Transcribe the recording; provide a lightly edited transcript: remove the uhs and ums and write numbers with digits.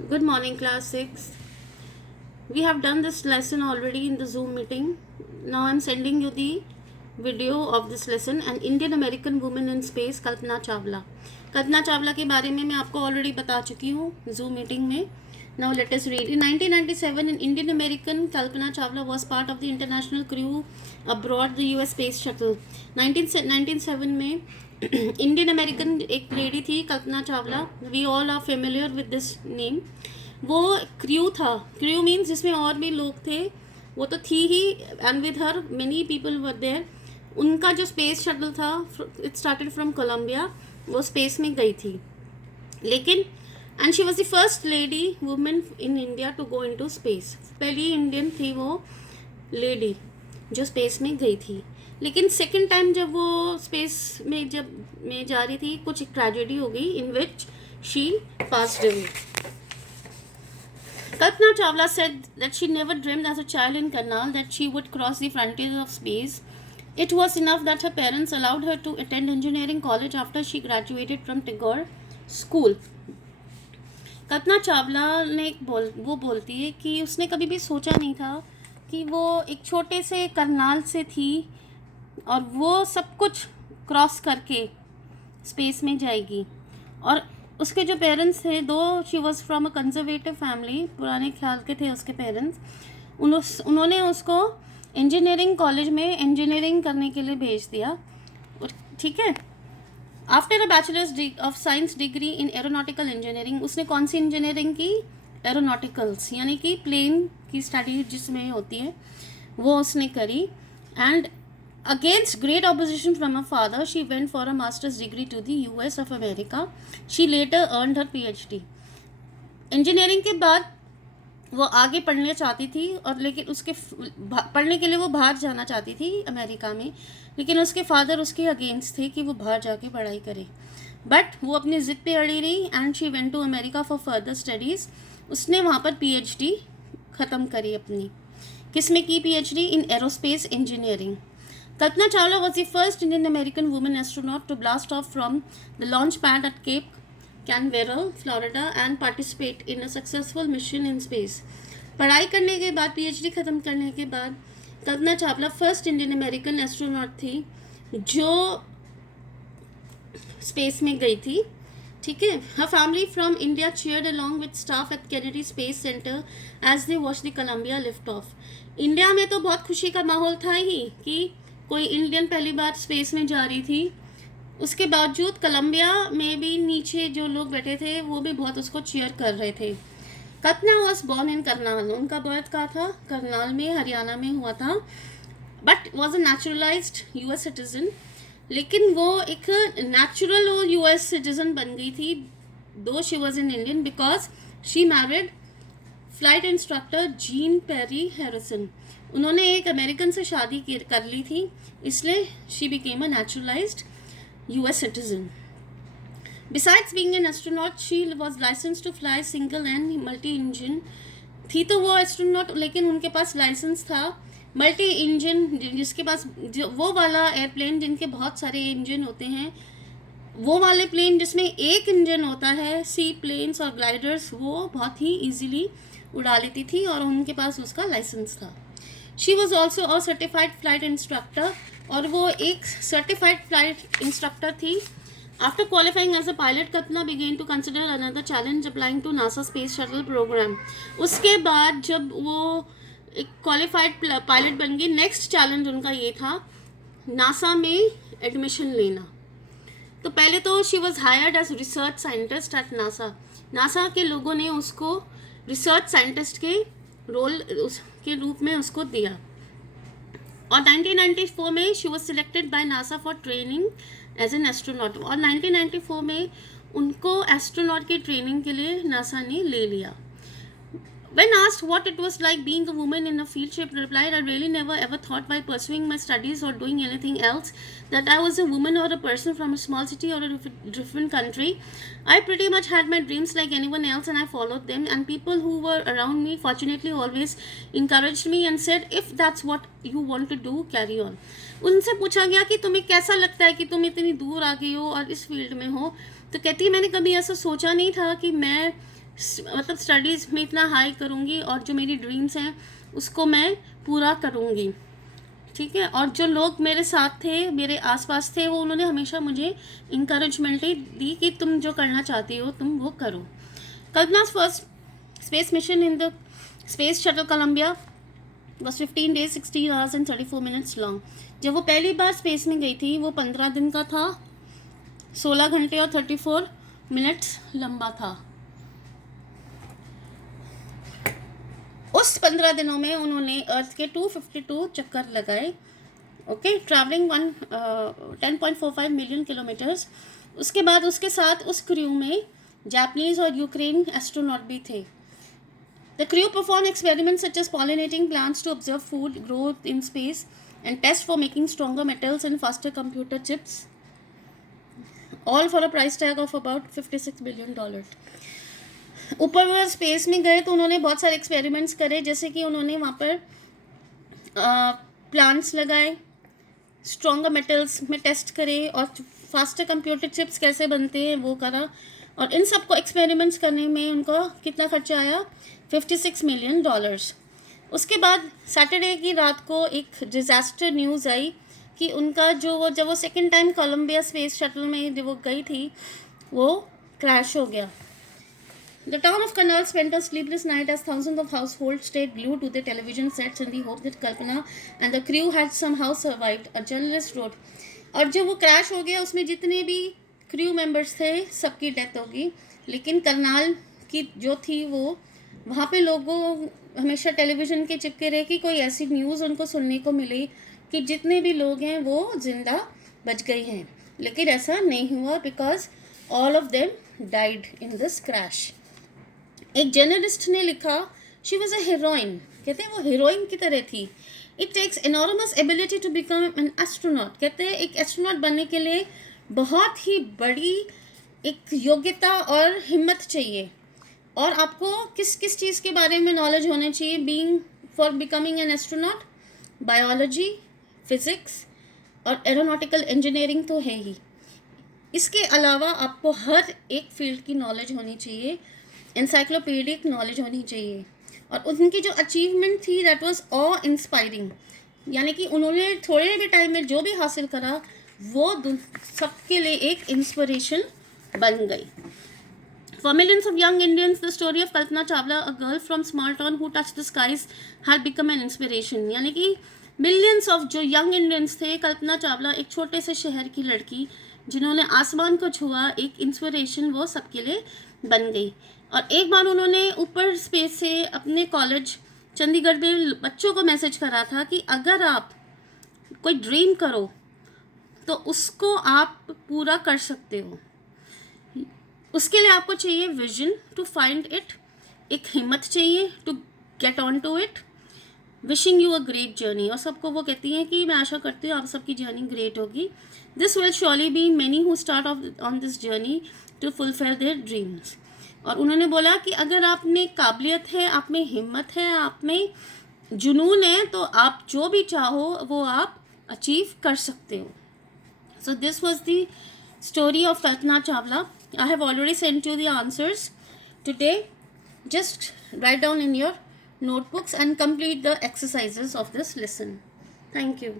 Good morning, class 6. We have done this lesson already in the Zoom meeting. Now I'm sending you the video of this lesson. An Indian American woman in space, Kalpana Chawla. Kalpana Chawla के बारे में मैं आपको already बता चुकी हूँ Zoom meeting में. Now let us read. In 1997, an Indian American Kalpana Chawla was part of the international crew aboard the US Space Shuttle. 1997 में इंडियन अमेरिकन एक लेडी थी Kalpana Chawla. We all are familiar with this name. वो crew था. Crew means जिसमें और भी लोग थे. वो तो थी ही, and with her many people were there. उनका जो स्पेस शटल था, इट स्टार्टेड फ्रॉम कोलंबिया. वो स्पेस में गई थी, लेकिन and she was the first lady women in India to go into space. पहली इंडियन थी वो लेडी जो स्पेस में गई थी. लेकिन सेकेंड टाइम जब वो स्पेस में जा रही थी, कुछ ट्रेजेडी हो गई in which she passed away. Kalpana Chawla said that she never dreamed as a child in Karnal that she would cross the frontiers of space. It was enough that her parents allowed her to attend engineering college after she graduated from Tagore School. Kalpana Chawla ने वो बोलती है कि उसने कभी भी सोचा नहीं था कि वो एक छोटे से करनाल से थी और वो सब कुछ क्रॉस करके स्पेस में जाएगी. और उसके जो पेरेंट्स थे, दो she was from a conservative family, पुराने ख्याल के थे उसके पेरेंट्स, उन्होंने उसको इंजीनियरिंग कॉलेज में इंजीनियरिंग करने के लिए भेज दिया. ठीक है. After a bachelors of science degree in aeronautical engineering, उसने कौन सी इंजीनियरिंग की? एरोनॉटिकल्स, यानी कि प्लेन की स्टडी जिसमें होती है, वो उसने करी. And against great opposition from her father, she went for a master's degree to the US of America. She later earned her PhD. Engineering के बाद वो आगे पढ़ने चाहती थी, और लेकिन उसके पढ़ने के लिए वो बाहर जाना चाहती थी अमेरिका में, लेकिन उसके फादर उसके अगेंस्ट थे कि वो बाहर जाके पढ़ाई करे. बट वो अपनी ज़िद पे अड़ी रही and she went to America for further studies. उसने वहाँ पर PhD ख़त्म करी अपनी. किस में की PhD? In aerospace engineering. Kalpana Chawla was the first Indian American woman astronaut to blast off from the launch pad at Cape Canaveral, Florida, and participate in a successful mission in space. पढ़ाई करने के बाद, PhD ख़त्म करने के बाद, Kalpana Chawla first Indian American astronaut थी जो स्पेस में गई थी. ठीक है. हर family from India cheered along with staff at Kennedy Space Center as they watched the Columbia lift off. India में तो बहुत खुशी का माहौल था ही कि कोई इंडियन पहली बार स्पेस में जा रही थी. उसके बावजूद कोलंबिया में भी नीचे जो लोग बैठे थे वो भी बहुत उसको चीयर कर रहे थे. कल्पना वॉज बॉर्न इन करनाल. उनका बर्थ कहाँ था? करनाल में, हरियाणा में हुआ था. But was a naturalized US citizen. लेकिन वो एक नेचुरल US सिटीजन बन गई थी though she was in Indian, because she married flight instructor Jean Pierre Harrison. उन्होंने एक अमेरिकन से शादी कर ली थी, इसलिए she became a naturalized US citizen. Besides being an astronaut, she was license to fly single and multi engine. थी तो वो एस्ट्रोनॉट, लेकिन उनके पास लाइसेंस था मल्टी इंजन, जिसके पास जो वो वाला एयरप्लेन जिनके बहुत सारे इंजन होते हैं, वो वाले प्लेन जिसमें एक इंजन होता है, सी प्लेन्स और ग्लाइडर्स, वो बहुत ही ईजिली उड़ा लेती थी और उनके पास उसका लाइसेंस था. She was also a certified flight instructor, और वो एक सर्टिफाइड फ्लाइट इंस्ट्रक्टर थी. After qualifying as a pilot, Kalpana began to consider another challenge applying to NASA space shuttle program. उसके बाद जब वो एक क्वालिफाइड पायलट बन गई, नेक्स्ट चैलेंज उनका ये था नासा में एडमिशन लेना. तो पहले तो she was hired as research scientist at NASA. NASA के लोगों ने उसको रिसर्च साइंटिस्ट के रोल के रूप में उसको दिया. और 1994 में she was selected by NASA for training as an astronaut. और 1994 में उनको एस्ट्रोनॉट की ट्रेनिंग के लिए नासा ने ले लिया. When asked what it was like being a woman in a field, she replied, I really never ever thought while pursuing my studies or doing anything else that I was a woman or a person from a small city or a different country. I pretty much had my dreams like anyone else and I followed them, and people who were around me fortunately always encouraged me and said, if that's what you want to do, carry on. उनसे पूछा गया कि तुम्हें कैसा लगता है कि तुम इतनी दूर आ गई हो और इस फील्ड में हो. तो कहती है मैंने कभी ऐसा सोचा नहीं था कि मैं मतलब स्टडीज़ में इतना हाई करूँगी और जो मेरी ड्रीम्स हैं उसको मैं पूरा करूँगी, ठीक है। और जो लोग मेरे साथ थे, मेरे आसपास थे, वो उन्होंने हमेशा मुझे इंकरेजमेंट ही दी कि तुम जो करना चाहती हो तुम वो करो। Kalpana's first space mission in the space shuttle Columbia was 15 days 16 hours and 34 minutes long। जब वो पहली बार स्पेस में गई थी वो 15 दिन का था, 16 घंटे और 34 मिनट्स लंबा था। उस 15 दिनों में उन्होंने अर्थ के 252 चक्कर लगाए, ओके, ट्रैवलिंग 10.45 मिलियन किलोमीटर्स। उसके बाद उसके साथ उस क्रू में जापानीज और यूक्रेन एस्ट्रोनॉट भी थे। The crew performed experiments such as pollinating plants to observe food growth in space and test for making stronger metals and faster computer chips, all for a price tag of about $56 billion। ऊपर वो space में गए तो उन्होंने बहुत सारे experiments करे, जैसे कि उन्होंने वहाँ पर प्लांट्स लगाए, स्ट्रॉन्गर मेटल्स में टेस्ट करे और फास्टर कंप्यूटर चिप्स कैसे बनते हैं वो करा। और इन सब को एक्सपेरिमेंट्स करने में उनको कितना खर्चा आया, $56 मिलियन। उसके बाद सैटरडे की रात को एक डिज़ास्टर न्यूज़ आई कि उनका जब वो second time Columbia space shuttle में जब वो गई थी वो क्रैश हो गया। The town of Karnal spent a sleepless night as thousands of households stayed glued to their television sets in the hope that Kalpana and the crew had somehow survived। A journalist wrote, और जब वो crash हो गया उसमें जितने भी crew members थे सबकी डेथ होगी, लेकिन करनाल की जो थी वो वहाँ पे लोगों हमेशा टेलीविज़न के चिपके रहे कि कोई ऐसी न्यूज़ उनको सुनने को मिली कि जितने भी लोग हैं वो ज़िंदा बच गए हैं, लेकिन ऐसा नहीं हुआ because all of them died in this crash. एक जर्नलिस्ट ने लिखा, शी वॉज अ हीरोइन, कहते हैं वो हीरोइन की तरह थी। It takes enormous ability to become an astronaut, कहते हैं एक एस्ट्रोनॉट बनने के लिए बहुत ही बड़ी एक योग्यता और हिम्मत चाहिए। और आपको किस किस चीज़ के बारे में नॉलेज होना चाहिए being for becoming an astronaut? Biology, physics और एरोनॉटिकल इंजीनियरिंग तो है ही, इसके अलावा आपको हर एक फील्ड की नॉलेज होनी चाहिए, एनसाइक्लोपीडिक नॉलेज होनी चाहिए। और उनकी जो अचीवमेंट थी दैट वाज ऑ इंस्पायरिंग, यानी कि उन्होंने थोड़े भी टाइम में जो भी हासिल करा वो सबके लिए एक इंस्पिरेशन बन गई। For millions of young Indians, the story of Kalpana Chawla, a girl from small town who touched the skies, had become an inspiration। यानी कि मिलियंस ऑफ जो यंग इंडियंस थे, कल्पना चावला एक छोटे से शहर की लड़की जिन्होंने आसमान को छुआ, एक इंस्पिरेशन वो सबके लिए बन गई। और एक बार उन्होंने ऊपर स्पेस से अपने कॉलेज चंडीगढ़ में बच्चों को मैसेज करा था कि अगर आप कोई ड्रीम करो तो उसको आप पूरा कर सकते हो, उसके लिए आपको चाहिए विजन टू फाइंड इट, एक हिम्मत चाहिए to get on to it, wishing you a great journey. और सबको वो कहती हैं कि मैं आशा करती हूँ आप सबकी जर्नी ग्रेट होगी। This will surely be many who start on this journey to fulfil their dreams. और उन्होंने बोला कि अगर आप में काबिलियत है, आप में हिम्मत है, आप में जुनून है, तो आप जो भी चाहो वो आप अचीव कर सकते हो। So this was the story of Kalpana Chawla. I have already sent you the answers today. Just write down in your notebooks and complete the exercises of this lesson. Thank you.